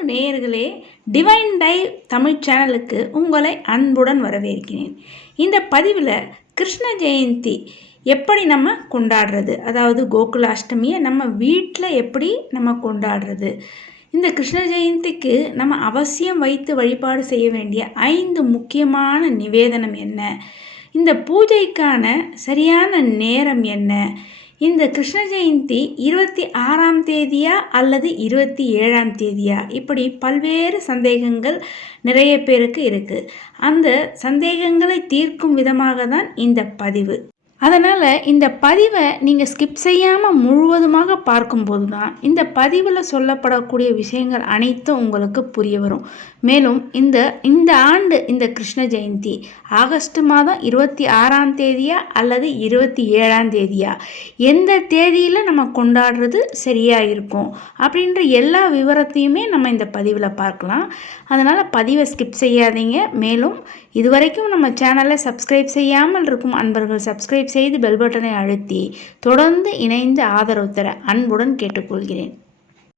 அன்பு நேயர்களே, divine dive Tamil சேனலுக்கு உங்களை அன்புடன் வரவேற்கிறேன். இந்த பதிவில் கிருஷ்ண ஜெயந்தி எப்படி நம்ம கொண்டாடுறது, அதாவது கோகுலாஷ்டமியை நம்ம வீட்டில் எப்படி நம்ம கொண்டாடுறது, இந்த கிருஷ்ண ஜெயந்திக்கு நம்ம அவசியம் வைத்து வழிபாடு செய்ய வேண்டிய 5 முக்கியமான நிவேதனம் என்ன, இந்த பூஜைக்கான சரியான நேரம் என்ன, இந்த கிருஷ்ண ஜெயந்தி 26ஆம் தேதியா அல்லது 27ஆம் தேதியா, இப்படி பல்வேறு சந்தேகங்கள் நிறைய பேருக்கு இருக்குது. அந்த சந்தேகங்களை தீர்க்கும் விதமாக தான் இந்த பதிவு. அதனால் இந்த பதிவை நீங்கள் ஸ்கிப் செய்யாமல் முழுவதுமாக பார்க்கும்போது தான் இந்த பதிவில் சொல்லப்படக்கூடிய விஷயங்கள் அனைத்தும் உங்களுக்கு புரிய வரும். மேலும் இந்த ஆண்டு இந்த கிருஷ்ண ஜெயந்தி ஆகஸ்ட் மாதம் 26ஆம் தேதியா அல்லது 27ஆம் தேதியா, எந்த தேதியில் நம்ம கொண்டாடுறது சரியாக இருக்கும் அப்படின்ற எல்லா விவரத்தையுமே நம்ம இந்த பதிவில் பார்க்கலாம். அதனால் பதிவை ஸ்கிப் செய்யாதீங்க. மேலும் இதுவரைக்கும் நம்ம சேனலை சப்ஸ்கிரைப் செய்யாமல் இருக்கும் அன்பர்கள் சப்ஸ்கிரைப் செய்து பெல் பட்டனை அழுத்தி தொடர்ந்து இணைந்து ஆதரவு தர அன்புடன் கேட்டுக்கொள்கிறேன்.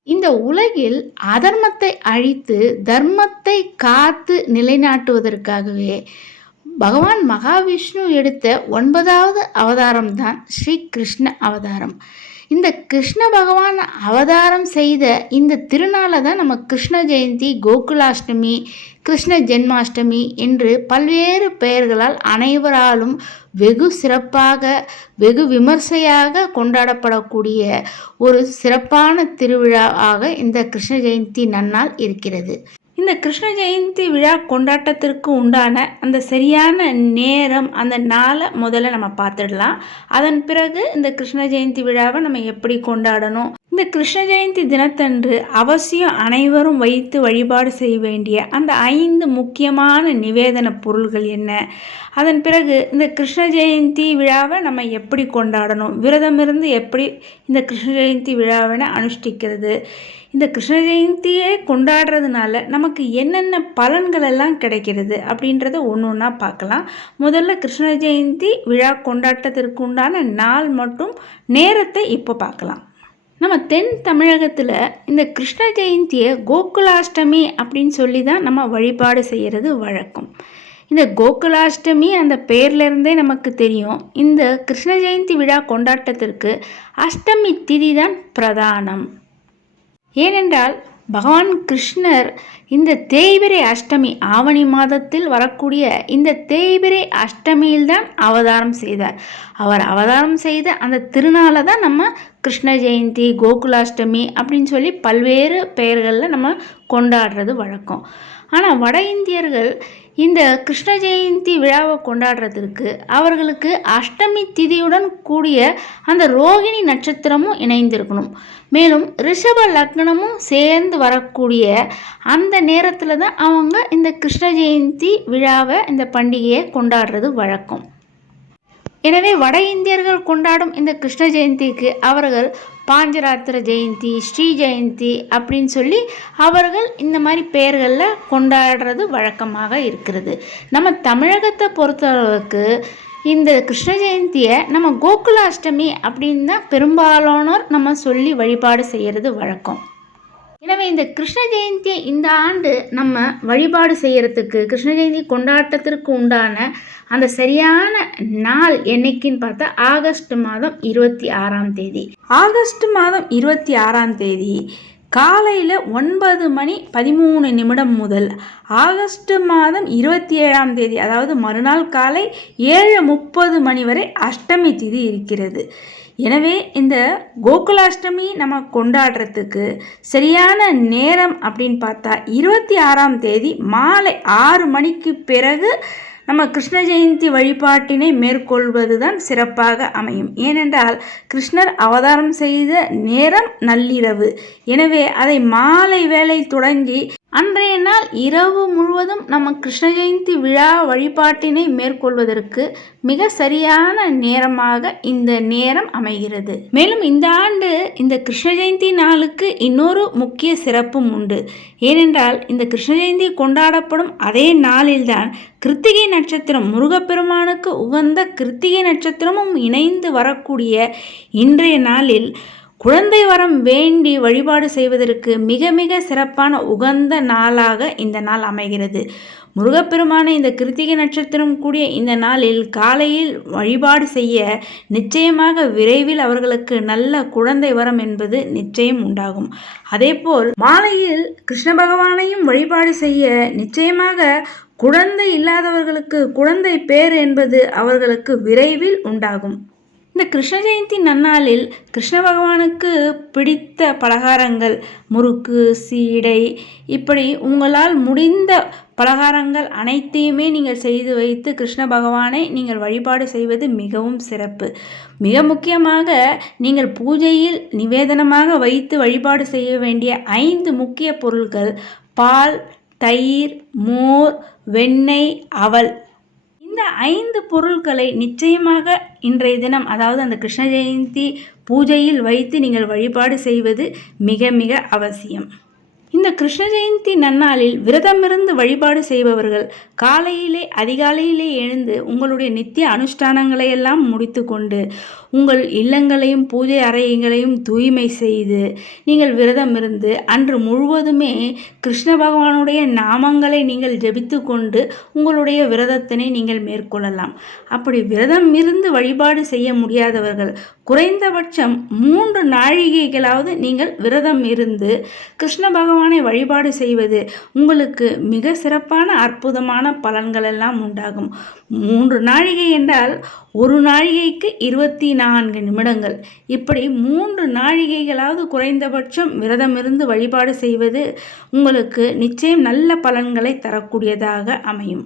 இந்த உலகில் அதர்மத்தை அழித்து தர்மத்தை காத்து நிலைநாட்டுவதற்காகவே பகவான் மகாவிஷ்ணு எடுத்த 9வது அவதாரம் தான் ஸ்ரீ கிருஷ்ண அவதாரம். இந்த கிருஷ்ண பகவான் அவதாரம் செய்த இந்த திருநாளை தான் நம்ம கிருஷ்ண ஜெயந்தி, கோகுலாஷ்டமி, கிருஷ்ண ஜென்மாஷ்டமி என்று பல்வேறு பெயர்களால் அனைவராலும் வெகு சிறப்பாக வெகு விமர்சையாக கொண்டாடப்படக்கூடிய ஒரு சிறப்பான திருவிழாவாக இந்த கிருஷ்ண ஜெயந்தி நன்னாள் இருக்கிறது. இந்த கிருஷ்ண ஜெயந்தி விழா கொண்டாட்டத்திற்கு உண்டான அந்த சரியான நேரம், அந்த நாளை முதல்ல நம்ம பார்த்துடலாம். அதன் பிறகு இந்த கிருஷ்ண ஜெயந்தி விழாவை நம்ம எப்படி கொண்டாடணும், இந்த கிருஷ்ண ஜெயந்தி தினத்தன்று அவசியம் அனைவரும் வைத்து வழிபாடு செய்ய வேண்டிய அந்த 5 முக்கியமான நிவேதன பொருள்கள் என்ன, அதன் பிறகு இந்த கிருஷ்ண ஜெயந்தி விழாவை நம்ம எப்படி கொண்டாடணும், விரதமிருந்து எப்படி இந்த கிருஷ்ண ஜெயந்தி விழாவை அனுஷ்டிக்கிறது, இந்த கிருஷ்ண ஜெயந்தியை கொண்டாடுறதுனால நமக்கு என்னென்ன பலன்கள் எல்லாம் கிடைக்கிறது அப்படின்றத ஒன்று ஒன்றா பார்க்கலாம். முதல்ல கிருஷ்ண ஜெயந்தி விழா கொண்டாட்டத்திற்கு உண்டான நாள் மற்றும் நேரத்தை இப்போ பார்க்கலாம். நம்ம தென் தமிழகத்தில் இந்த கிருஷ்ண ஜெயந்தியை கோகுலாஷ்டமி அப்படின்னு சொல்லி தான் நம்ம வழிபாடு செய்கிறது வழக்கம். இந்த கோகுலாஷ்டமி அந்த பேர்லேருந்தே நமக்கு தெரியும். இந்த கிருஷ்ண ஜெயந்தி விழா கொண்டாட்டத்திற்கு அஷ்டமி திதி தான் பிரதானம். ஏனென்றால் பகவான் கிருஷ்ணர் இந்த தேய்பிரை அஷ்டமி, ஆவணி மாதத்தில் வரக்கூடிய இந்த தேய்பிரை அஷ்டமியில்தான் அவதாரம் செய்தார். அவர் அவதாரம் செய்த அந்த திருநாளை தான் நம்ம கிருஷ்ண ஜெயந்தி, கோகுலாஷ்டமி அப்படின்னு சொல்லி பல்வேறு பெயர்களில் நம்ம கொண்டாடுறது வழக்கம். ஆனால் வட இந்தியர்கள் இந்த கிருஷ்ண ஜெயந்தி விழாவை கொண்டாடுறதுக்கு அவர்களுக்கு அஷ்டமி திதியுடன் கூடிய அந்த ரோகிணி நட்சத்திரமும் இணைந்திருக்கணும். மேலும் ரிஷப லக்னமும் சேர்ந்து வரக்கூடிய அந்த நேரத்தில் தான் அவங்க இந்த கிருஷ்ண ஜெயந்தி விழாவை, இந்த பண்டிகையை கொண்டாடுறது வழக்கம். எனவே வட இந்தியர்கள் கொண்டாடும் இந்த கிருஷ்ண ஜெயந்திக்கு அவர்கள் பாஞ்சராத்திர ஜெயந்தி, ஸ்ரீ ஜெயந்தி அப்படின்னு சொல்லி அவர்கள் இந்த மாதிரி பெயர்களில் கொண்டாடுறது வழக்கமாக இருக்கிறது. நம்ம தமிழகத்தை பொறுத்தளவுக்கு இந்த கிருஷ்ண ஜெயந்தியை நம்ம கோகுலாஷ்டமி அப்படின்னு தான் பெரும்பாலானோர் நம்ம சொல்லி வழிபாடு செய்கிறது வழக்கம். எனவே இந்த கிருஷ்ண ஜெயந்தியை இந்த ஆண்டு நம்ம வழிபாடு செய்கிறதுக்கு, கிருஷ்ண ஜெயந்தி கொண்டாட்டத்திற்கு உண்டான அந்த சரியான நாள் என்னைக்குன்னு பார்த்தா ஆகஸ்ட் மாதம் 26ஆம் தேதி. ஆகஸ்ட் மாதம் 26ஆம் தேதி காலையில் 9:13 முதல் ஆகஸ்ட் மாதம் 27ஆம் தேதி, அதாவது மறுநாள் காலை 7:30 வரை அஷ்டமி திதி இருக்கிறது. எனவே இந்த கோகுலாஷ்டமி நம்ம கொண்டாடுறதுக்கு சரியான நேரம் அப்படின்னு பார்த்தா 26ஆம் தேதி மாலை 6 மணிக்கு பிறகு நம்ம கிருஷ்ண ஜெயந்தி வழிபாட்டினை மேற்கொள்வது தான் சிறப்பாக அமையும். ஏனென்றால் கிருஷ்ணர் அவதாரம் செய்த நேரம் நள்ளிரவு. எனவே அதை மாலை வேளை தொடங்கி அன்றைய நாள் இரவு முழுவதும் நம்ம கிருஷ்ண ஜெயந்தி விழா வழிபாட்டினை மேற்கொள்வதற்கு மிக சரியான நேரமாக இந்த நேரம் அமைகிறது. மேலும் இந்த ஆண்டு இந்த கிருஷ்ண ஜெயந்தி நாளுக்கு இன்னொரு முக்கிய சிறப்பும் உண்டு. ஏனென்றால் இந்த கிருஷ்ண ஜெயந்தி கொண்டாடப்படும் அதே நாளில்தான் கிருத்திகை நட்சத்திரம், முருகப்பெருமானுக்கு உகந்த கிருத்திகை நட்சத்திரமும் இணைந்து வரக்கூடிய இன்றைய நாளில் குழந்தை வரம் வேண்டி வழிபாடு செய்வதற்கு மிக மிக சிறப்பான உகந்த நாளாக இந்த நாள் அமைகிறது. முருகப்பெருமான இந்த கிருத்திகை நட்சத்திரம் கூடிய இந்த நாளில் காலையில் வழிபாடு செய்ய நிச்சயமாக விரைவில் அவர்களுக்கு நல்ல குழந்தை வரம் என்பது நிச்சயம் உண்டாகும். அதேபோல் மாலையில் கிருஷ்ண பகவானையும் வழிபாடு செய்ய நிச்சயமாக குழந்தை இல்லாதவர்களுக்கு குழந்தை பேர் என்பது அவர்களுக்கு விரைவில் உண்டாகும். இந்த கிருஷ்ண ஜெயந்தி நன்னாளில் கிருஷ்ண பகவானுக்கு பிடித்த பலகாரங்கள் முறுக்கு, சீடை, இப்படி உங்களால் முடிந்த பலகாரங்கள் அனைத்தையுமே நீங்கள் செய்து வைத்து கிருஷ்ண பகவானை நீங்கள் வழிபாடு செய்வது மிகவும் சிறப்பு. மிக முக்கியமாக நீங்கள் பூஜையில் நிவேதனமாக வைத்து வழிபாடு செய்ய வேண்டிய 5 முக்கிய பொருட்கள் பால், தயிர், மோர், வெண்ணெய், அவல். இந்த 5 பொருட்களை நிச்சயமாக இன்றைய தினம், அதாவது அந்த கிருஷ்ண ஜெயந்தி பூஜையில் வைத்து நீங்கள் வழிபாடு செய்வது மிக மிக அவசியம். இந்த கிருஷ்ண ஜெயந்தி நன்னாளில் விரதமிருந்து வழிபாடு செய்பவர்கள் அதிகாலையிலே எழுந்து உங்களுடைய நித்திய அனுஷ்டானங்களை எல்லாம் முடித்து கொண்டு உங்கள் இல்லங்களையும் பூஜை அறைகளையும் தூய்மை செய்து நீங்கள் விரதமிருந்து அன்று முழுவதுமே கிருஷ்ண பகவானுடைய நாமங்களை நீங்கள் ஜெபித்து கொண்டு உங்களுடைய விரதத்தினை நீங்கள் மேற்கொள்ளலாம். அப்படி விரதம் இருந்து வழிபாடு செய்ய முடியாதவர்கள் குறைந்தபட்சம் 3 நாழிகைகளாவது நீங்கள் விரதம் இருந்து கிருஷ்ண பகவானை வழிபாடு செய்வது உங்களுக்கு மிக சிறப்பான அற்புதமான பலன்கள் எல்லாம் உண்டாகும். 3 நாழிகை என்றால் ஒரு நாழிகைக்கு 24 நிமிடங்கள். இப்படி 3 நாழிகைகளாவது குறைந்தபட்சம் விரதமிருந்து வழிபாடு செய்வது உங்களுக்கு நிச்சயம் நல்ல பலன்களை தரக்கூடியதாக அமையும்.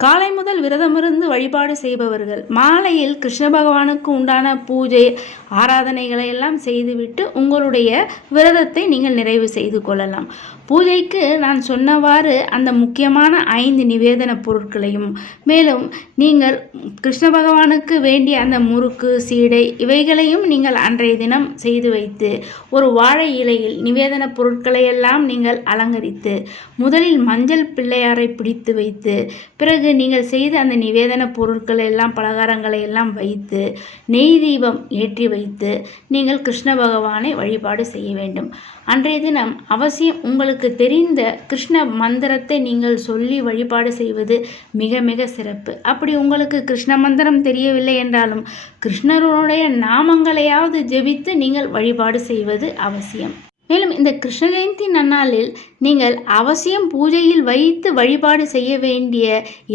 காலை முதல் விரதமிருந்து வழிபாடு செய்பவர்கள் மாலையில் கிருஷ்ண பகவானுக்கு உண்டான பூஜை ஆராதனைகளை எல்லாம் செய்துவிட்டு உங்களுடைய விரதத்தை நீங்கள் நிறைவு செய்து கொள்ளலாம். பூஜைக்கு நான் சொன்னவாறு அந்த முக்கியமான 5 நிவேதன பொருட்களையும், மேலும் நீங்கள் கிருஷ்ண பகவானுக்கு வேண்டிய அந்த முறுக்கு, சீடை இவைகளையும் நீங்கள் அன்றைய தினம் செய்து வைத்து ஒரு வாழை இலையில் நிவேதன பொருட்களை எல்லாம் நீங்கள் அலங்கரித்து முதலில் மஞ்சள் பிள்ளையாரை பிடித்து வைத்து பிறகு நீங்கள் செய்த அந்த நிவேதன பொருட்களை எல்லாம் பலகாரங்களை எல்லாம் வைத்து நெய் தீபம் ஏற்றி வைத்து நீங்கள் கிருஷ்ண பகவானை வழிபாடு செய்ய வேண்டும். அன்றைய தினம் அவசியம் உங்களுக்கு தெரிந்த கிருஷ்ண மந்திரத்தை நீங்கள் சொல்லி வழிபாடு செய்வது மிக மிக சிறப்பு. அப்படி உங்களுக்கு கிருஷ்ண மந்திரம் தெரியவில்லை என்றாலும் கிருஷ்ணருடைய நாமங்களையாவது ஜெபித்து நீங்கள் வழிபாடு செய்வது அவசியம். மேலும் இந்த கிருஷ்ண ஜெயந்தி நன்னாளில் நீங்கள் அவசியம் பூஜையில் வைத்து வழிபாடு செய்ய வேண்டிய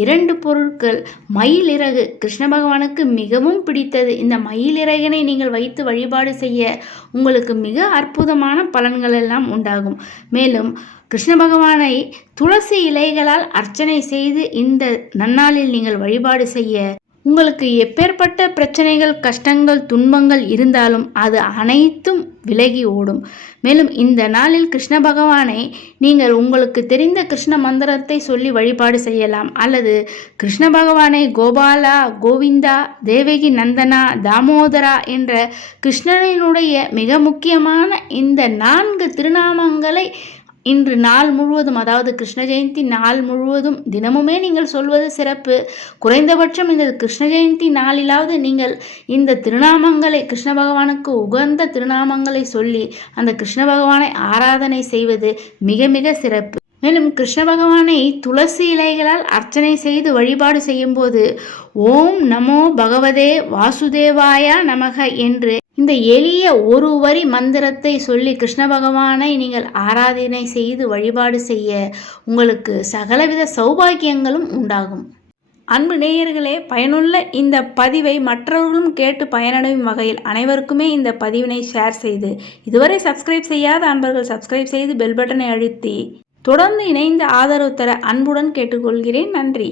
2 பொருட்கள் மயிலிறகு. கிருஷ்ண பகவானுக்கு மிகவும் பிடித்தது. இந்த மயிலிறகினை நீங்கள் வைத்து வழிபாடு செய்ய உங்களுக்கு மிக அற்புதமான பலன்கள் எல்லாம் உண்டாகும். மேலும் கிருஷ்ண பகவானை துளசி இலைகளால் அர்ச்சனை செய்து இந்த நன்னாளில் நீங்கள் வழிபாடு செய்ய உங்களுக்கு எப்பேற்பட்ட பிரச்சனைகள், கஷ்டங்கள், துன்பங்கள் இருந்தாலும் அது அனைத்தும் விலகி ஓடும். மேலும் இந்த நாளில் கிருஷ்ண பகவானை நீங்கள் உங்களுக்கு தெரிந்த கிருஷ்ண மந்திரத்தை சொல்லி வழிபாடு செய்யலாம். அல்லது கிருஷ்ண பகவானை கோபாலா, கோவிந்தா, தேவகி நந்தனா, தாமோதரா என்ற கிருஷ்ணனினுடைய மிக முக்கியமான இந்த 4 திருநாமங்களை இன்று நாள் முழுவதும், அதாவது கிருஷ்ண ஜெயந்தி நாள் முழுவதும் தினமுமே நீங்கள் சொல்வது சிறப்பு. குறைந்தபட்சம் இந்த கிருஷ்ண ஜெயந்தி நாளிலாவது நீங்கள் இந்த திருநாமங்களை, கிருஷ்ண பகவானுக்கு உகந்த திருநாமங்களை சொல்லி அந்த கிருஷ்ண பகவானை ஆராதனை செய்வது மிக மிக சிறப்பு. மேலும் கிருஷ்ண பகவானை துளசி இலைகளால் அர்ச்சனை செய்து வழிபாடு செய்யும்போது ஓம் நமோ பகவதே வாசுதேவாய நமக என்று இந்த எளிய ஒரு வரி மந்திரத்தை சொல்லி கிருஷ்ண பகவானை நீங்கள் ஆராதனை செய்து வழிபாடு செய்ய உங்களுக்கு சகலவித சௌபாக்கியங்களும் உண்டாகும். அன்பு நேயர்களே, பயனுள்ள இந்த பதிவை மற்றவர்களும் கேட்டு பயனடையும் வகையில் அனைவருக்குமே இந்த பதிவினை ஷேர் செய்து, இதுவரை சப்ஸ்கிரைப் செய்யாத அன்பர்கள் சப்ஸ்கிரைப் செய்து பெல் பட்டனை அழுத்தி தொடர்ந்து இணைந்து ஆதரவு தர அன்புடன் கேட்டுக்கொள்கிறேன். நன்றி.